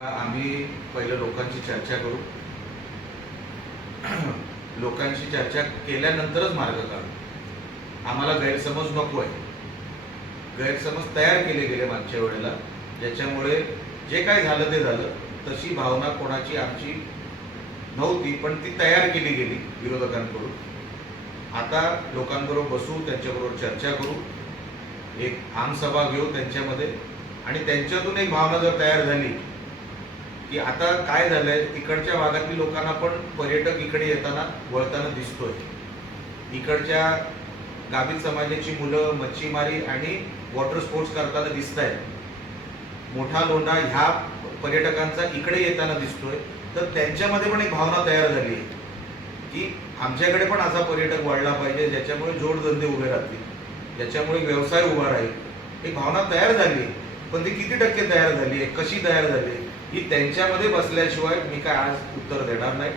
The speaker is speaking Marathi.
आम्ही पहिलं लोकांची चर्चा करू. लोकांशी चर्चा केल्यानंतरच मार्ग काढू. आम्हाला गैरसमज नको आहे. गैरसमज तयार केले गेले मागच्या वेळेला, ज्याच्यामुळे जे काय झालं ते झालं. तशी भावना कोणाची आमची नव्हती, पण ती तयार केली गेली विरोधकांकडून. आता लोकांबरोबर बसू, त्यांच्याबरोबर चर्चा करू, एक आमसभा घेऊ त्यांच्यामध्ये, आणि त्यांच्यातून एक भावना जर तयार झाली की आता काय झालंय, तिकडच्या भागातील लोकांना पण पर्यटक इकडे येताना वळताना दिसतोय. इकडच्या गाभित समाजाची मुलं मच्छीमारी आणि वॉटर स्पोर्ट्स करताना दिसत आहेत. मोठा लोंढा ह्या पर्यटकांचा इकडे येताना दिसतोय. तर त्यांच्यामध्ये पण एक भावना तयार झाली आहे की आमच्याकडे पण असा पर्यटक वाढला पाहिजे, ज्याच्यामुळे जोडधंदे उभे राहतील, ज्याच्यामुळे व्यवसाय उभा राहील. एक भावना तयार झाली आहे. पण ती किती टक्के तयार झाली आहे, कशी तयार झाली आहे, ही त्यांच्यामध्ये बसल्याशिवाय मी काय आज उत्तर देणार नाही.